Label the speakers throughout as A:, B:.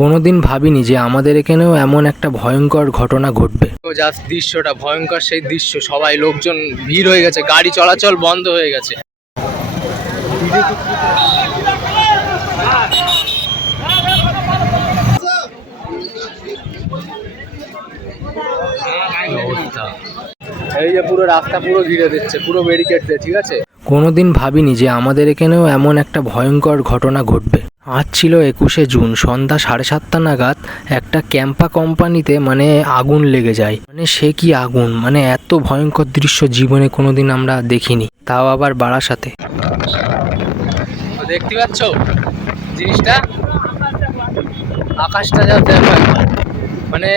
A: কোনোদিন ভাবিনি যে আমাদের এখানেও এমন একটা ভয়ঙ্কর ঘটনা ঘটবে। তো জাস্ট দৃশ্যটা ভয়ঙ্কর সেই দৃশ্য সবাই লোকজন ভিড় হয়ে গেছে গাড়ি চলাচল বন্ধ হয়ে গেছে। এই যে পুরো রাস্তা পুরো ঘিরে দিচ্ছে পুরো ব্যারিকেড দিয়ে ঠিক আছে? কোনোদিন ভাবিনি যে আমাদের এখানেও এমন একটা ভয়ঙ্কর ঘটনা ঘটবে। আজ ছিল একুশে জুন, সন্ধ্যা সাড়ে সাতটা নাগাদ একটা ক্যাম্পা কোম্পানিতে মানে আগুন লেগে যায়। মানে সে কি আগুন? মানে এত ভয়ঙ্কর দৃশ্য জীবনে কোনোদিন আমরা দেখিনি। তাও আবার বারাসাতে। দেখতে পাচ্ছ? জিনিসটা? আকাশটা যা দেখো মানে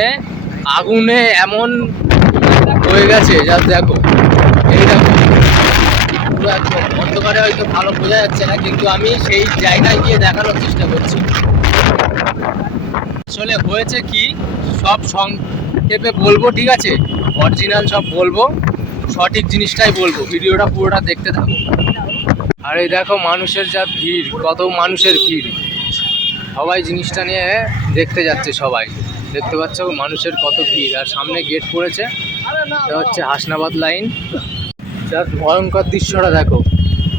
A: আগুনে এমন হয়ে গেছে, যা দেখো। অন্ধকারে হয়তো ভালো বোঝা যাচ্ছে না, কিন্তু আমি সেই জায়গায় গিয়ে দেখানোর চেষ্টা করছি। আসলে হয়েছে কি, সব সংক্ষেপে বলব, ঠিক আছে? অরিজিনাল সব বলব, সঠিক জিনিসটাই বলব, ভিডিওটা পুরোটা দেখতে থাকো। আর এই দেখো, মানুষের যা ভিড়, কত মানুষের ভিড়। সবাই জিনিসটা নিয়ে দেখতে যাচ্ছে সবাই। দেখতে পাচ্ছ মানুষের কত ভিড়, আর সামনে গেট পড়েছে, এটা হচ্ছে হাসনাবাদ লাইন জাস্ট ভয়ঙ্কর দৃশ্যটা দেখো।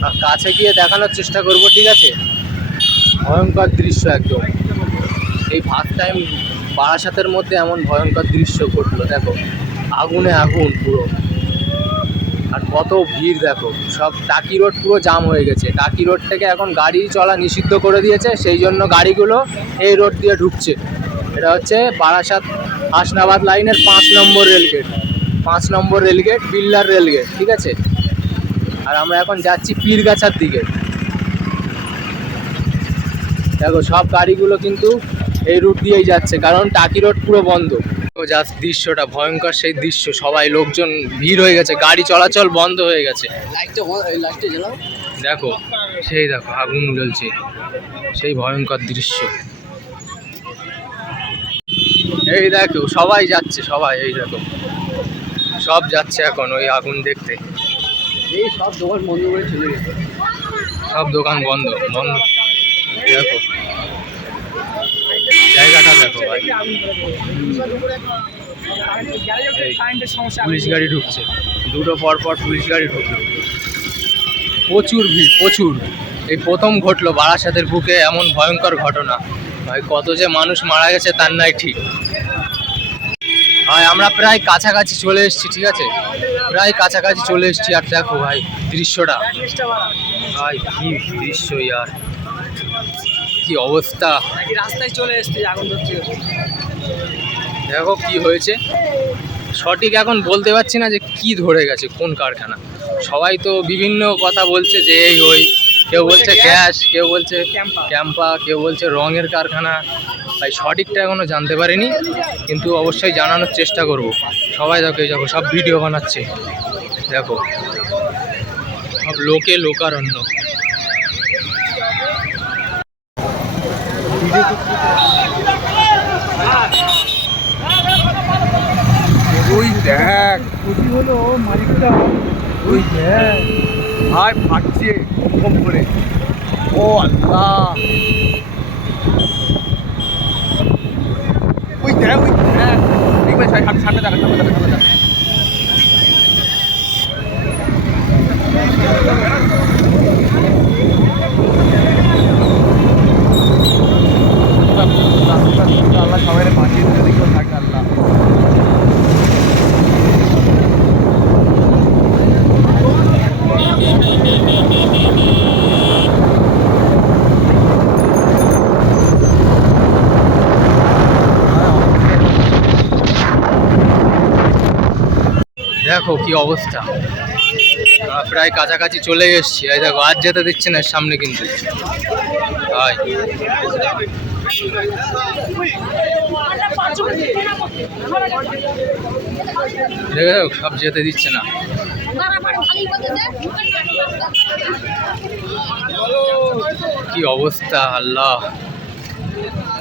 A: আর কাছে গিয়ে দেখানোর চেষ্টা করব, ঠিক আছে? ভয়ঙ্কর দৃশ্য একদম। এই ভাত টাইম বারাসাতের মধ্যে এমন ভয়ঙ্কর দৃশ্য ঘটলো, দেখো। আগুনে আগুন পুরো। আর কত ভিড়, দেখো। সব টাকি রোড পুরো জাম হয়ে গেছে। টাকি রোড থেকে এখন গাড়ি চলা নিষিদ্ধ করে দিয়েছে, সেই জন্য গাড়িগুলো এই রোড দিয়ে ঢুকছে। এটা হচ্ছে বারাসাত হাসনাবাদ লাইনের পাঁচ নম্বর রেলগেট পাঁচ নম্বর রেলগেট বিল্লার রেলগেট ঠিক আছে? আর আমরা এখন যাচ্ছি পীরগাছার দিকে। দেখো সব গাড়িগুলো কিন্তু এই রুট দিয়েই যাচ্ছে কারণ টাকি রোড পুরো বন্ধ। জাস্ট দৃশ্যটা ভয়ঙ্কর সেই দৃশ্য সবাই লোকজন ভিড় হয়ে গেছে গাড়ি চলাচল বন্ধ হয়ে গেছে। দেখো সেই দেখো আগুন জ্বলছে সেই ভয়ঙ্কর দৃশ্য। এই দেখো সবাই যাচ্ছে সবাই এই দেখো। সব যাচ্ছে এখন ওই আগুন দেখতে।
B: এই সব দোকান বন্ধ করে চলে গেছে।
A: সব দোকান বন্ধ বন্ধ। দেখো। জায়গাটা দেখো ভাই। পুলিশ গাড়ি ঢুকছে। দুটো পর পর পুলিশ গাড়ি ঢুকলো। প্রচুর ভিড় প্রচুর। এই প্রথম ঘটলো বারাসাতের বুকে এমন ভয়ঙ্কর ঘটনা। ভাই কত যে মানুষ মারা গেছে তার নাই ঠিক। ভাই আমরা প্রায় কাছাকাছি চলে এসেছি ঠিক আছে? প্রায় কাছাকাছি চলে এসেছি আর দেখো ভাই দৃশ্যটা। ভাই কি দৃশ্য ইয়ার। কি অবস্থা।
B: নাকি রাস্তায় চলে এসছে আগুন ধরছে
A: দেখো কি হয়েছে। সঠিক এখন বলতে পারছি না যে কি ধরে গেছে কোন কারখানা। সবাই তো বিভিন্ন কথা বলছে যে এই ওই। কেউ বলছে গ্যাস কেউ বলছে।
B: ক্যাম্পা
A: কেউ বলছে রঙের কারখানা। তাই সঠিকটা এখনও জানতে পারিনি, কিন্তু অবশ্যই জানানোর চেষ্টা করব। সবাই দেখো দেখো, সব ভিডিও বানাচ্ছে। দেখো, সব লোকে লোকারণ্য।
C: দেখ
B: হলো মালিকটা
C: দেখ, ভাই ফাটছে ও আল্লাহ। ওই দেখ ওই দেখ দেখবে সামনে সামনে দেখা সামনে দেখা। সামনে আল্লাহ সবাই বাঁচিয়ে দিলে দেখো থাকে আল্লাহ
A: দেখো কি অবস্থা। প্রায় কাছাকাছি চলে এসছি। এই দেখো, আর যেতে দিচ্ছে না সামনে কিন্তু। সব যেতে দিচ্ছে না। কি অবস্থা, আল্লাহ।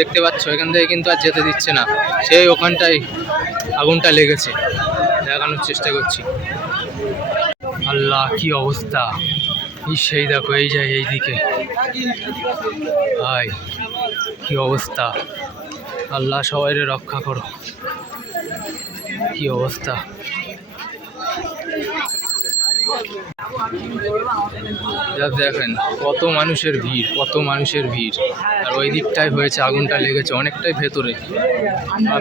A: দেখতে পাচ্ছ, এখান থেকে কিন্তু আর যেতে দিচ্ছে না। সেই ওখানটায় আগুনটা লেগেছে। দেখানোর চেষ্টা করছি। আল্লাহ, কি অবস্থা। সেই দেখো, এই যায় এই দিকে। ভাই, কি অবস্থা। আল্লাহ সবাইরে রক্ষা করো। কি অবস্থা। দেখেন, কত মানুষের ভিড়, কত মানুষের ভিড়। আর ওই দিকটায় হয়েছে, আগুনটা লেগেছে অনেকটাই ভেতরে।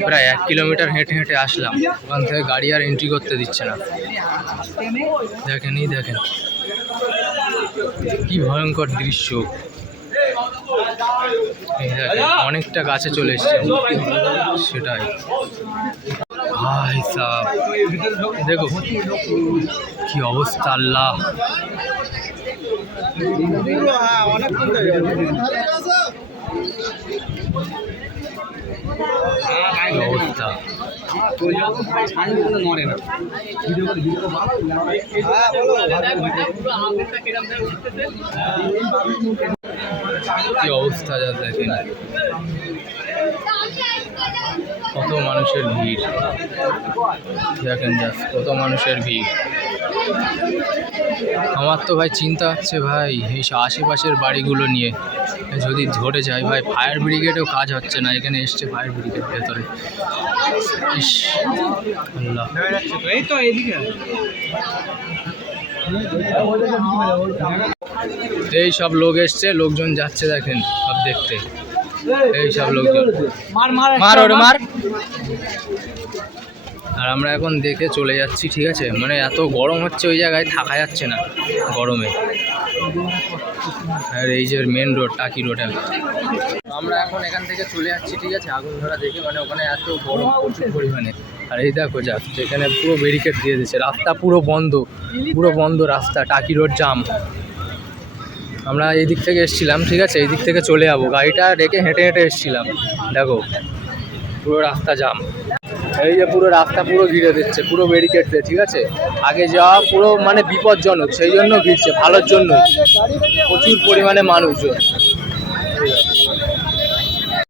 A: প্রায় এক কিলোমিটার হেঁটে হেঁটে আসলাম। ওখান থেকে গাড়ি আর এন্ট্রি করতে দিচ্ছে না। দেখেন, এই দেখেন। কি ভয়ঙ্কর দৃশ্য। অনেকটা কাছে চলে এসছে। সেটাই। ভাই সাহ দেখো কি অবস্থা আল্লাহ কি অবস্থা
B: মরে না
A: কি অবস্থা যা দেখেন কত মানুষের ভিড়? দেখেন জাস্ট কত মানুষের ভিড়। আমার তো ভাই চিন্তা হচ্ছে ভাই, এই আশেপাশের বাড়িগুলো নিয়ে। যদি ধরে যায় ভাই ফায়ার ব্রিগেডেও কাজ হচ্ছে না, এখানে এসছে ফায়ার ব্রিগেড ভেতরে।
B: এই
A: এই সব লোক এসছে, লোকজন যাচ্ছে দেখেন, সব দেখতে। এই সব লোকজন।
B: মার মার
A: মার ওরে মার। আর আমরা এখন দেখে চলে যাচ্ছি ঠিক আছে? মানে এত গরম হচ্ছে ওই জায়গায় থাকা যাচ্ছে না গরমে। আর এই যে মেন রোড টাকি রোড আমরা এখন এখান থেকে চলে যাচ্ছি ঠিক আছে? আগুন ধরা দেখে মানে ওখানে এত গরম প্রচুর পরিমাণে। আর এই দেখো যা এখানে পুরো ব্যারিকেড দিয়ে দিয়েছে। রাস্তা পুরো বন্ধ পুরো বন্ধ রাস্তা টাকি রোড জাম আমরা এই দিক থেকে এসছিলাম, ঠিক আছে? এই দিক থেকে চলে যাব। গাড়িটা রেখে হেঁটে হেঁটে এসছিলাম। দেখো, পুরো রাস্তা জাম। এই যে পুরো রাস্তা পুরো ঘিরে দিচ্ছে, পুরো ব্যারিকেড দিয়ে, ঠিক আছে? আগে যাওয়া পুরো মানে বিপজ্জনক, সেই জন্য ঘিরছে, ভালোর জন্য প্রচুর পরিমাণে মানুষজন।